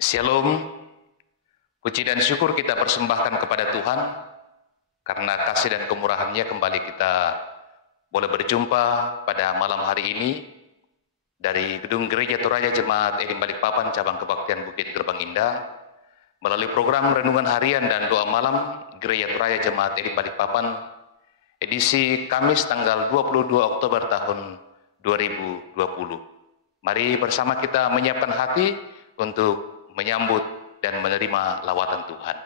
Shalom, puji dan syukur kita persembahkan kepada Tuhan karena kasih dan kemurahan-Nya kembali kita boleh berjumpa pada malam hari ini dari Gedung Gereja Toraja Jemaat Elim Balikpapan Cabang Kebaktian Bukit Gerbang Indah melalui program Renungan Harian dan Doa Malam Gereja Toraja Jemaat Elim Balikpapan edisi Kamis tanggal 22 Oktober tahun 2020. Mari bersama kita menyiapkan hati untuk menyambut dan menerima lawatan Tuhan.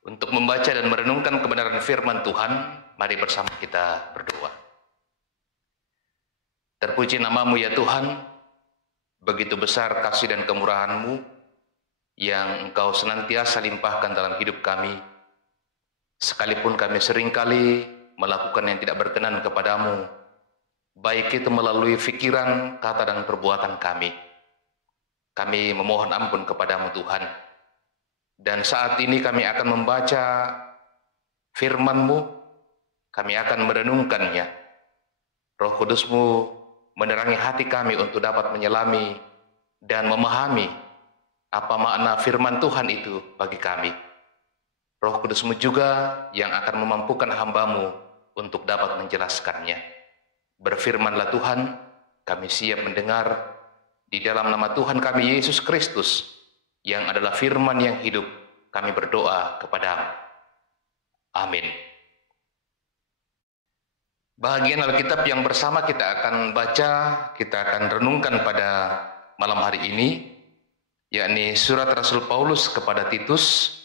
Untuk membaca dan merenungkan kebenaran firman Tuhan, mari bersama kita berdoa. Terpuji nama-Mu ya Tuhan, begitu besar kasih dan kemurahan-Mu yang Engkau senantiasa limpahkan dalam hidup kami. Sekalipun kami seringkali melakukan yang tidak berkenan kepadamu, baik itu melalui pikiran, kata dan perbuatan kami. Kami memohon ampun kepadamu Tuhan. Dan saat ini kami akan membaca firman-Mu, kami akan merenungkannya. Roh Kudus-Mu menerangi hati kami untuk dapat menyelami dan memahami apa makna firman Tuhan itu bagi kami. Roh Kudus-Mu juga yang akan memampukan hamba-Mu untuk dapat menjelaskannya. Berfirmanlah Tuhan, kami siap mendengar di dalam nama Tuhan kami Yesus Kristus, yang adalah firman yang hidup, kami berdoa kepadamu. Amin. Bahagian Alkitab yang bersama kita akan baca, kita akan renungkan pada malam hari ini, yakni surat Rasul Paulus kepada Titus,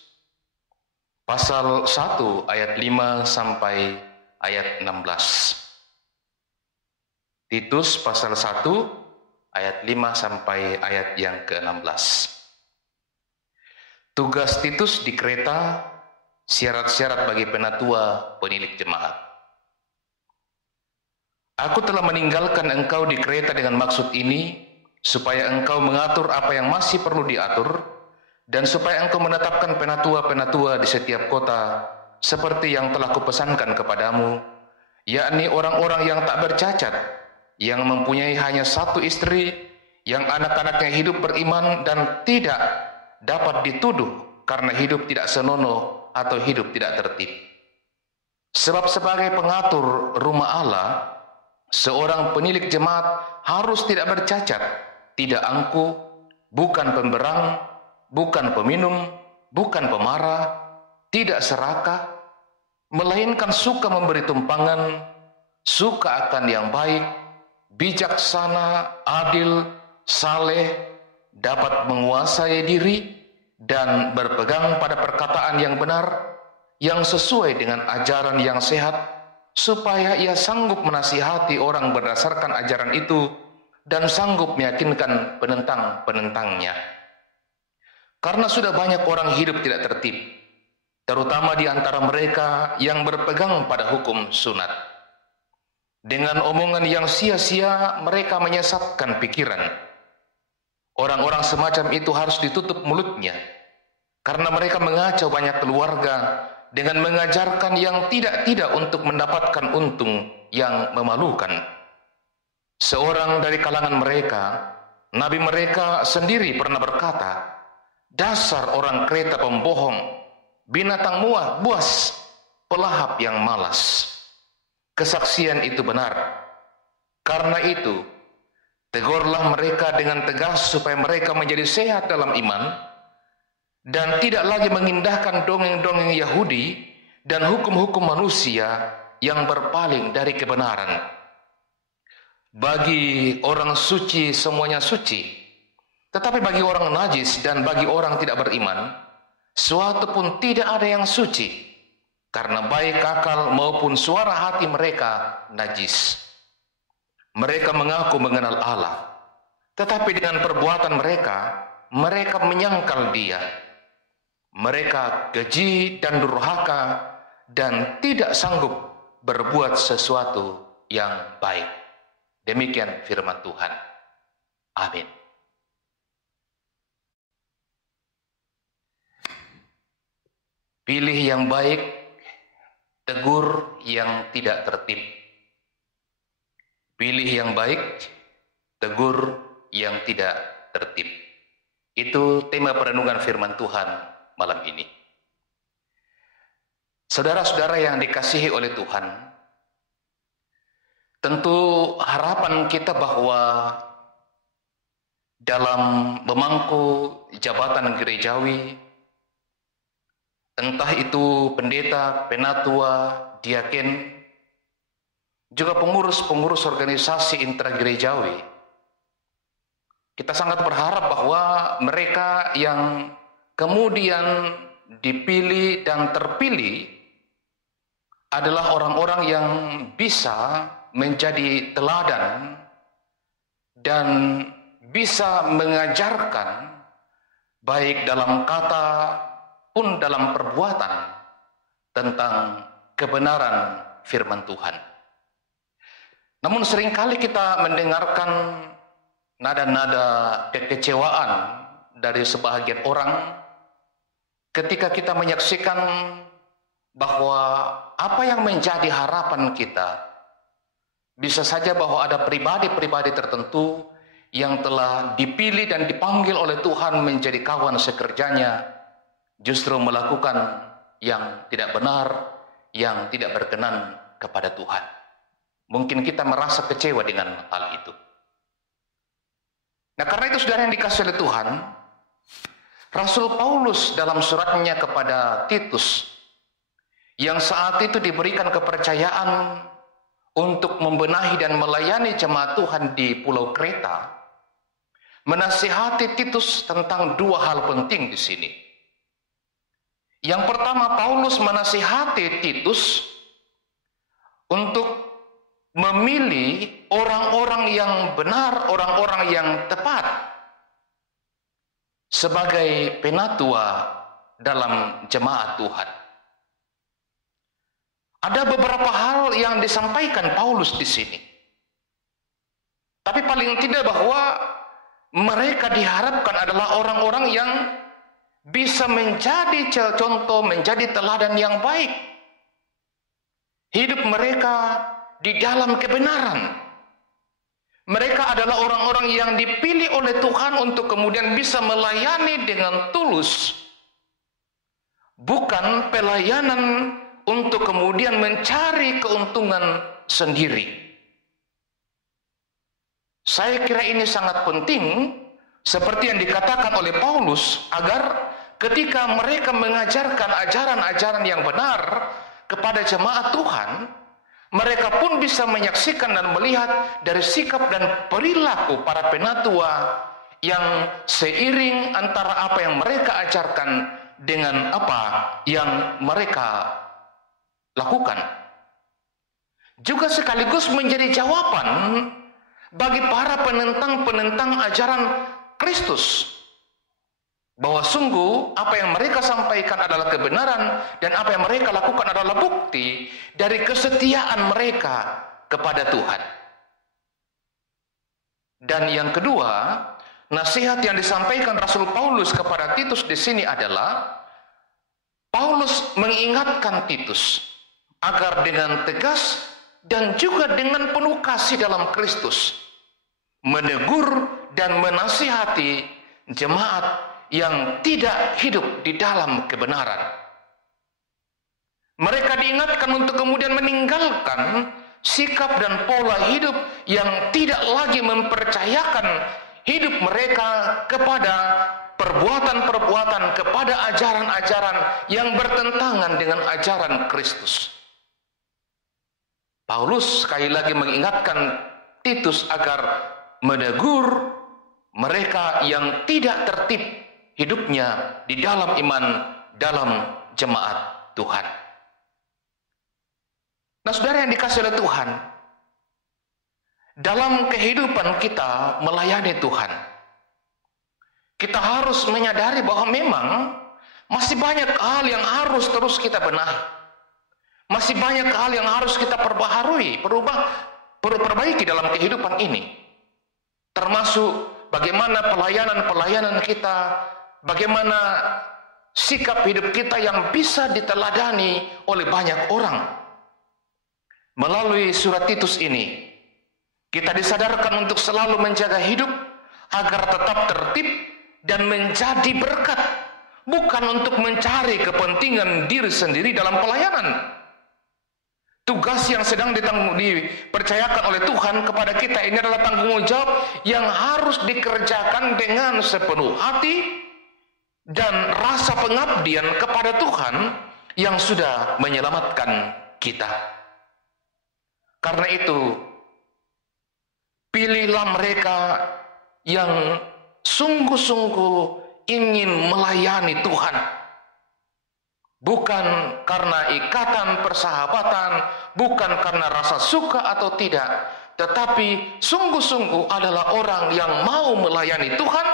pasal 1 ayat 5 sampai ayat 16. Titus pasal 1 ayat 5 sampai ayat yang ke-16. Tugas Titus di Kreta, syarat-syarat bagi penatua penilik jemaat. Aku telah meninggalkan engkau di Kreta dengan maksud ini, supaya engkau mengatur apa yang masih perlu diatur, dan supaya engkau menetapkan penatua-penatua di setiap kota, seperti yang telah kupesankan kepadamu, yakni orang-orang yang tak bercacat, yang mempunyai hanya satu istri, yang anak-anaknya hidup beriman dan tidak dapat dituduh karena hidup tidak senonoh atau hidup tidak tertib. Sebab sebagai pengatur rumah Allah, seorang penilik jemaat harus tidak bercacat, tidak angkuh, bukan pemberang, bukan peminum, bukan pemarah, tidak serakah, melainkan suka memberi tumpangan, suka akan yang baik, bijaksana, adil, saleh, dapat menguasai diri, dan berpegang pada perkataan yang benar, yang sesuai dengan ajaran yang sehat, supaya ia sanggup menasihati orang berdasarkan ajaran itu, dan sanggup meyakinkan penentang-penentangnya. Karena sudah banyak orang hidup tidak tertib, terutama di antara mereka yang berpegang pada hukum sunat. Dengan omongan yang sia-sia mereka menyesatkan pikiran. Orang-orang semacam itu harus ditutup mulutnya, karena mereka mengacau banyak keluarga dengan mengajarkan yang tidak-tidak untuk mendapatkan untung yang memalukan. Seorang dari kalangan mereka, nabi mereka sendiri pernah berkata, "Dasar orang Kreta pembohong, binatang buas, pelahap yang malas." Kesaksian itu benar. Karena itu, tegurlah mereka dengan tegas supaya mereka menjadi sehat dalam iman dan tidak lagi mengindahkan dongeng-dongeng Yahudi dan hukum-hukum manusia yang berpaling dari kebenaran. Bagi orang suci semuanya suci, tetapi bagi orang najis dan bagi orang tidak beriman, suatu pun tidak ada yang suci, karena baik akal maupun suara hati mereka najis. Mereka mengaku mengenal Allah, tetapi dengan perbuatan mereka, mereka menyangkal Dia. Mereka keji dan durhaka dan tidak sanggup berbuat sesuatu yang baik. Demikian firman Tuhan. Amin. Pilih yang baik, tegur yang tidak tertib. Pilih yang baik, tegur yang tidak tertib. Itu tema perenungan firman Tuhan malam ini. Saudara-saudara yang dikasihi oleh Tuhan, tentu harapan kita bahwa dalam memangku jabatan gerejawi, entah itu pendeta, penatua, diaken, juga pengurus-pengurus organisasi intragerejawi, kita sangat berharap bahwa mereka yang kemudian dipilih dan terpilih adalah orang-orang yang bisa menjadi teladan dan bisa mengajarkan baik dalam kata pun dalam perbuatan tentang kebenaran firman Tuhan. Namun seringkali kita mendengarkan nada-nada kekecewaan dari sebahagian orang ketika kita menyaksikan bahwa apa yang menjadi harapan kita bisa saja bahwa ada pribadi-pribadi tertentu yang telah dipilih dan dipanggil oleh Tuhan menjadi kawan sekerjanya justru melakukan yang tidak benar, yang tidak berkenan kepada Tuhan. Mungkin kita merasa kecewa dengan hal itu. Nah, karena itu saudara yang dikasihi oleh Tuhan, Rasul Paulus dalam suratnya kepada Titus yang saat itu diberikan kepercayaan untuk membenahi dan melayani jemaat Tuhan di Pulau Kreta, menasihati Titus tentang dua hal penting di sini. Yang pertama, Paulus menasihati Titus untuk memilih orang-orang yang benar, orang-orang yang tepat sebagai penatua dalam jemaat Tuhan. Ada beberapa hal yang disampaikan Paulus di sini. Tapi paling tidak bahwa mereka diharapkan adalah orang-orang yang bisa menjadi contoh, menjadi teladan yang baik. Hidup mereka di dalam kebenaran. Mereka adalah orang-orang yang dipilih oleh Tuhan untuk kemudian bisa melayani dengan tulus. Bukan pelayanan untuk kemudian mencari keuntungan sendiri. Saya kira ini sangat penting, seperti yang dikatakan oleh Paulus, agar ketika mereka mengajarkan ajaran-ajaran yang benar kepada jemaat Tuhan, mereka pun bisa menyaksikan dan melihat dari sikap dan perilaku para penatua yang seiring antara apa yang mereka ajarkan dengan apa yang mereka lakukan. Juga sekaligus menjadi jawaban bagi para penentang-penentang ajaran Kristus bahwa sungguh apa yang mereka sampaikan adalah kebenaran dan apa yang mereka lakukan adalah bukti dari kesetiaan mereka kepada Tuhan. Dan yang kedua, nasihat yang disampaikan Rasul Paulus kepada Titus di sini adalah Paulus mengingatkan Titus agar dengan tegas dan juga dengan penuh kasih dalam Kristus menegur dan menasihati jemaat yang tidak hidup di dalam kebenaran. Mereka diingatkan untuk kemudian meninggalkan sikap dan pola hidup yang tidak lagi mempercayakan hidup mereka kepada perbuatan-perbuatan, kepada ajaran-ajaran yang bertentangan dengan ajaran Kristus. Paulus sekali lagi mengingatkan Titus agar menegur mereka yang tidak tertib hidupnya di dalam iman, dalam jemaat Tuhan. Nah, saudara yang dikasihi oleh Tuhan, dalam kehidupan kita melayani Tuhan, kita harus menyadari bahwa memang masih banyak hal yang harus terus kita benahi. Masih banyak hal yang harus kita perbaharui, perbaiki dalam kehidupan ini. Termasuk bagaimana pelayanan-pelayanan kita, bagaimana sikap hidup kita yang bisa diteladani oleh banyak orang. Melalui surat Titus ini, kita disadarkan untuk selalu menjaga hidup agar tetap tertib dan menjadi berkat, bukan untuk mencari kepentingan diri sendiri dalam pelayanan. Tugas yang sedang dipercayakan oleh Tuhan kepada kita ini adalah tanggung jawab yang harus dikerjakan dengan sepenuh hati dan rasa pengabdian kepada Tuhan yang sudah menyelamatkan kita. Karena itu, pilihlah mereka yang sungguh-sungguh ingin melayani Tuhan. Bukan karena ikatan persahabatan, bukan karena rasa suka atau tidak, tetapi sungguh-sungguh adalah orang yang mau melayani Tuhan,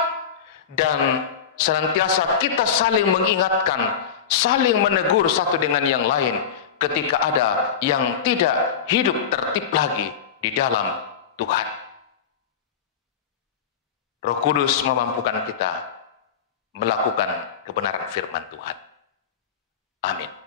dan senantiasa kita saling mengingatkan, saling menegur satu dengan yang lain ketika ada yang tidak hidup tertib lagi di dalam Tuhan. Roh Kudus memampukan kita melakukan kebenaran firman Tuhan. Amin.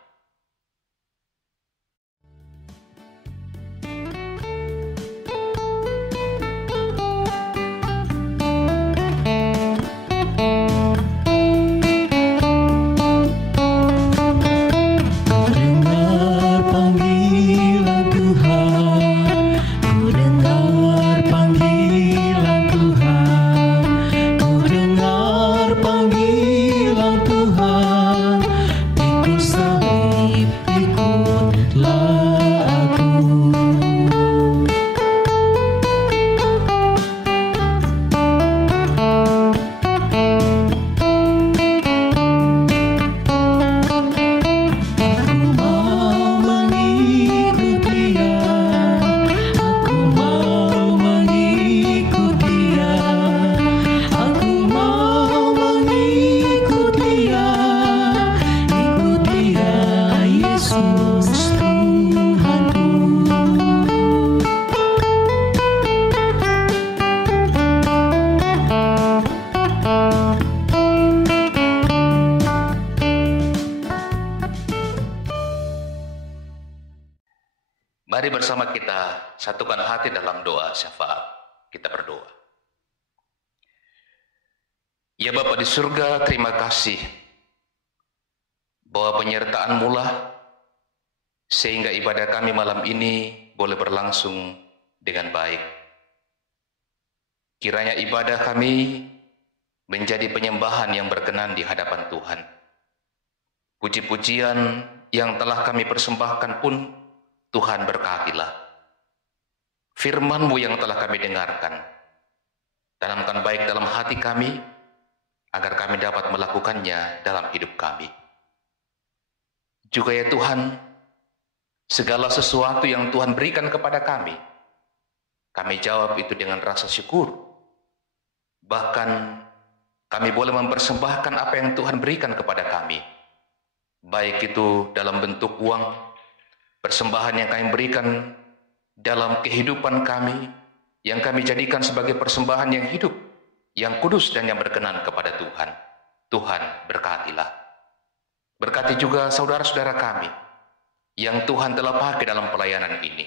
Mari bersama kita satukan hati dalam doa syafaat. Kita berdoa. Ya Bapa di surga, terima kasih bahwa penyertaan-Mu lah sehingga ibadah kami malam ini boleh berlangsung dengan baik. Kiranya ibadah kami menjadi penyembahan yang berkenan di hadapan Tuhan. Puji-pujian yang telah kami persembahkan pun Tuhan berkatilah. Firman-Mu yang telah kami dengarkan, tanamkan baik dalam hati kami, agar kami dapat melakukannya dalam hidup kami. Juga ya Tuhan, segala sesuatu yang Tuhan berikan kepada kami jawab itu dengan rasa syukur. Bahkan kami boleh mempersembahkan apa yang Tuhan berikan kepada kami, baik itu dalam bentuk uang, persembahan yang kami berikan dalam kehidupan kami, yang kami jadikan sebagai persembahan yang hidup, yang kudus dan yang berkenan kepada Tuhan. Tuhan berkatilah. Berkati juga saudara-saudara kami yang Tuhan telah pakai dalam pelayanan ini,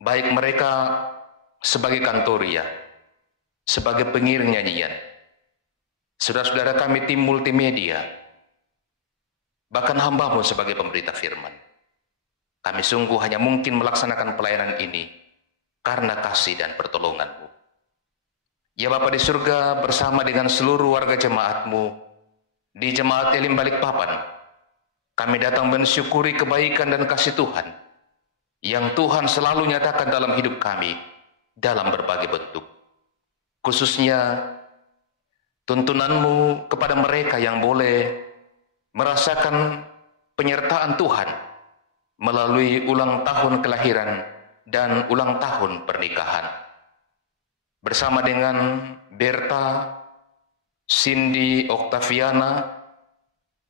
baik mereka sebagai kantoria, sebagai pengiring nyanyian, saudara-saudara kami tim multimedia, bahkan hamba-Mu sebagai pemberita firman. Kami sungguh hanya mungkin melaksanakan pelayanan ini karena kasih dan pertolongan-Mu. Ya Bapa di surga, bersama dengan seluruh warga jemaat-Mu di Jemaat Elim Balikpapan, kami datang mensyukuri kebaikan dan kasih Tuhan yang Tuhan selalu nyatakan dalam hidup kami dalam berbagai bentuk. Khususnya tuntunan-Mu kepada mereka yang boleh merasakan penyertaan Tuhan melalui ulang tahun kelahiran dan ulang tahun pernikahan. Bersama dengan Berta, Cindy Octaviana,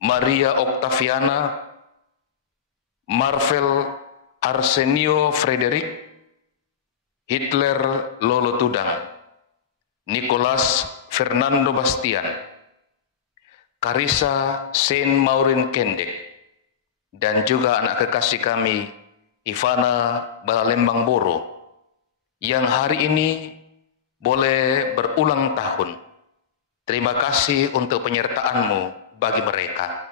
Maria Octaviana, Marvel Arsenio Frederick, Hitler Lolo Tudang, Nicholas Fernando Bastian, Carissa Saint Maureen Kendek, dan juga anak kekasih kami Ivana Balalembang Boro yang hari ini boleh berulang tahun. Terima kasih untuk penyertaan-Mu bagi mereka.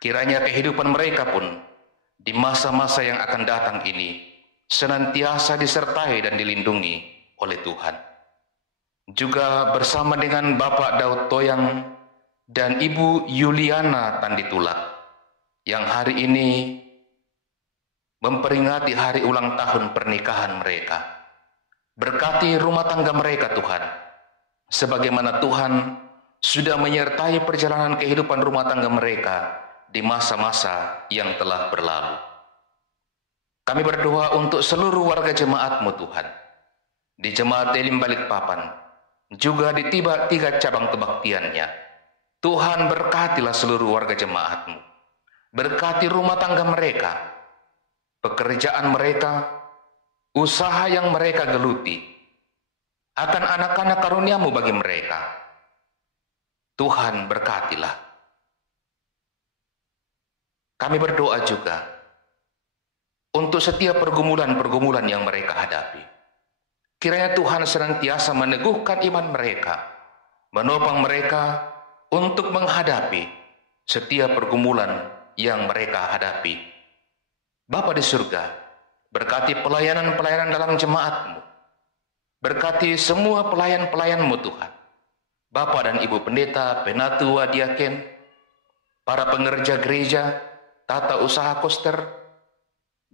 Kiranya kehidupan mereka pun di masa-masa yang akan datang ini senantiasa disertai dan dilindungi oleh Tuhan. Juga bersama dengan Bapak Daud Toyang dan Ibu Yuliana Tanditulak yang hari ini memperingati hari ulang tahun pernikahan mereka. Berkati rumah tangga mereka Tuhan, sebagaimana Tuhan sudah menyertai perjalanan kehidupan rumah tangga mereka di masa-masa yang telah berlalu. Kami berdoa untuk seluruh warga jemaat-Mu Tuhan, di Jemaat Elim Balikpapan, juga di tiga cabang kebaktiannya. Tuhan berkatilah seluruh warga jemaat-Mu, berkati rumah tangga mereka, pekerjaan mereka, usaha yang mereka geluti, akan anak-anak karunia-Mu bagi mereka. Tuhan berkatilah. Kami berdoa juga untuk setiap pergumulan-pergumulan yang mereka hadapi. Kiranya Tuhan senantiasa meneguhkan iman mereka, menopang mereka untuk menghadapi setiap pergumulan yang mereka hadapi. Bapa di surga, berkati pelayanan-pelayanan dalam jemaat-Mu. Berkati semua pelayan-pelayan-Mu Tuhan. Bapak dan Ibu Pendeta, Penatua, Diaken, para pengerja gereja, tata usaha koster,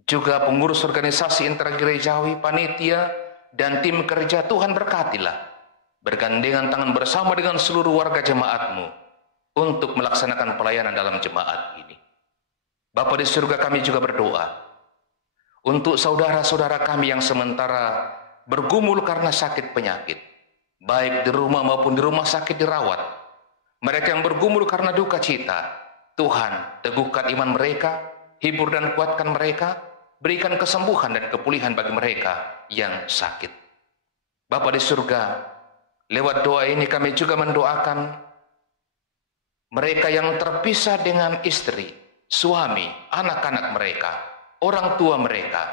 juga pengurus organisasi intergerejawi, panitia, dan tim kerja. Tuhan berkatilah. Bergandengan tangan bersama dengan seluruh warga jemaat-Mu untuk melaksanakan pelayanan dalam jemaat ini. Bapa di surga, kami juga berdoa untuk saudara-saudara kami yang sementara bergumul karena sakit penyakit, baik di rumah maupun di rumah sakit dirawat. Mereka yang bergumul karena duka cita, Tuhan teguhkan iman mereka, hibur dan kuatkan mereka, berikan kesembuhan dan kepulihan bagi mereka yang sakit. Bapa di surga, lewat doa ini kami juga mendoakan mereka yang terpisah dengan istri, suami, anak-anak mereka, orang tua mereka,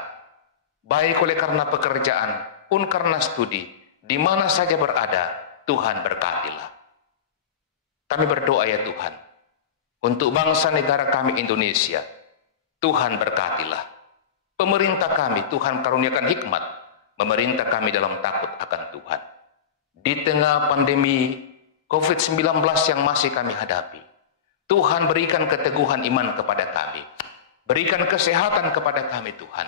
baik oleh karena pekerjaan pun karena studi, di mana saja berada, Tuhan berkatilah. Kami berdoa ya Tuhan, untuk bangsa negara kami Indonesia, Tuhan berkatilah. Pemerintah kami, Tuhan karuniakan hikmat, memerintah kami dalam takut akan Tuhan. Di tengah pandemi COVID-19 yang masih kami hadapi, Tuhan berikan keteguhan iman kepada kami. Berikan kesehatan kepada kami Tuhan.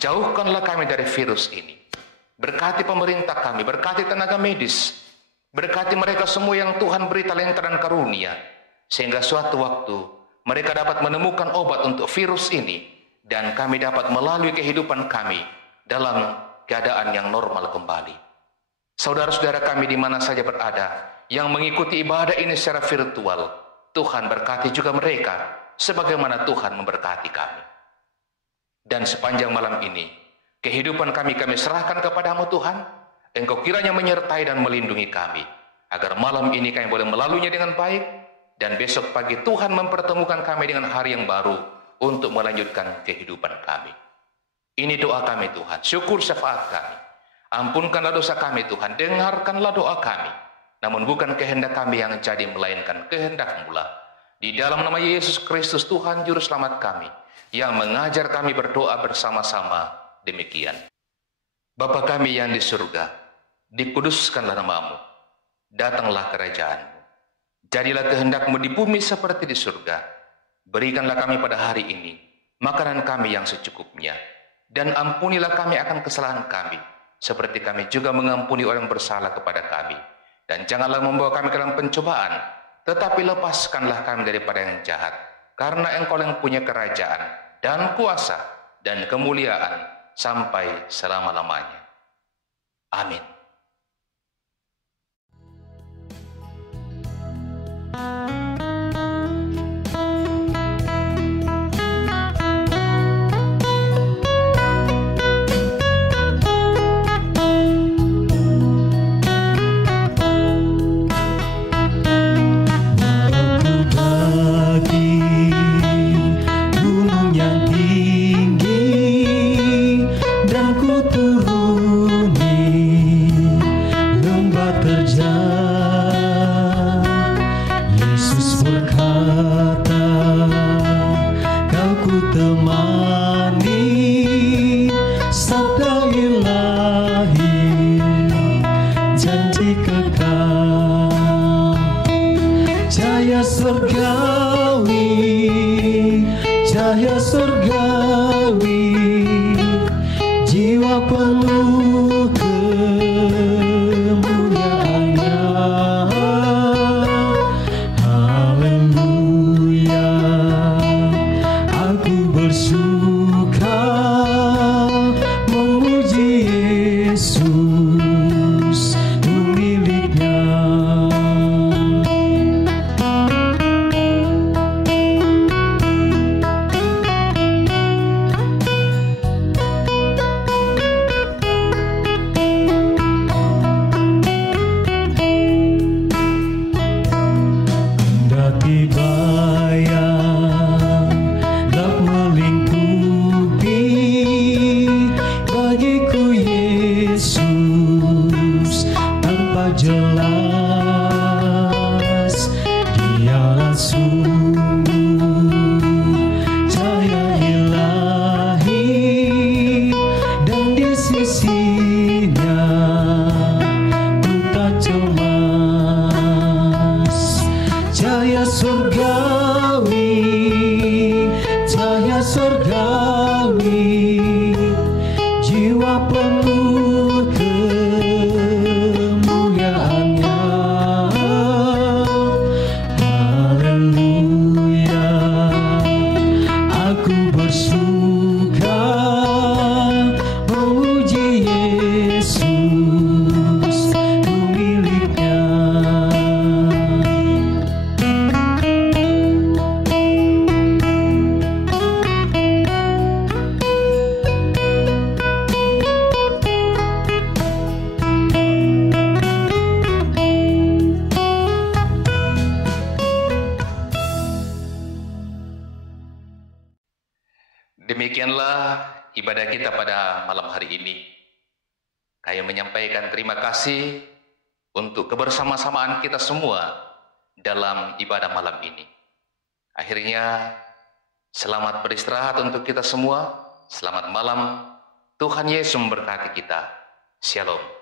Jauhkanlah kami dari virus ini. Berkati pemerintah kami, berkati tenaga medis, berkati mereka semua yang Tuhan beri talenta dan karunia, sehingga suatu waktu mereka dapat menemukan obat untuk virus ini, dan kami dapat melalui kehidupan kami dalam keadaan yang normal kembali. Saudara-saudara kami di mana saja berada, yang mengikuti ibadah ini secara virtual. Tuhan berkati juga mereka, sebagaimana Tuhan memberkati kami. Dan sepanjang malam ini, kehidupan kami serahkan kepadamu Tuhan. Engkau kiranya menyertai dan melindungi kami, agar malam ini kami boleh melaluinya dengan baik, dan besok pagi Tuhan mempertemukan kami dengan hari yang baru untuk melanjutkan kehidupan kami. Ini doa kami Tuhan, syukur syafaat kami. Ampunkanlah dosa kami Tuhan, dengarkanlah doa kami. Namun bukan kehendak kami yang jadi, melainkan kehendak-Mu lah. Di dalam nama Yesus Kristus Tuhan Juru Selamat kami, yang mengajar kami berdoa bersama-sama demikian. Bapa kami yang di surga, dikuduskanlah nama-Mu, datanglah kerajaan-Mu. Jadilah kehendak-Mu di bumi seperti di surga. Berikanlah kami pada hari ini makanan kami yang secukupnya, dan ampunilah kami akan kesalahan kami, seperti kami juga mengampuni orang bersalah kepada kami. Dan janganlah membawa kami ke dalam pencobaan, tetapi lepaskanlah kami daripada yang jahat. Karena Engkau yang punya kerajaan, dan kuasa, dan kemuliaan, sampai selama-lamanya. Amin. Cahaya surgawi, jiwa penuh kemuliaannya. Haleluya, aku bersuka memuji Yesus, miliknya. Jelas Dialah sungguh cahaya ilahi, dan di sisinya ku tak cemas. Cahaya surgawi, jiwa penuh kemuliaannya. Haleluya, aku bersuka memuji Yesus, ku miliknya. Demikianlah ibadah kita pada malam hari ini. Kami menyampaikan terima kasih untuk kebersama-samaan kita semua dalam ibadah malam ini. Akhirnya, selamat beristirahat untuk kita semua. Selamat malam. Tuhan Yesus memberkati kita. Shalom.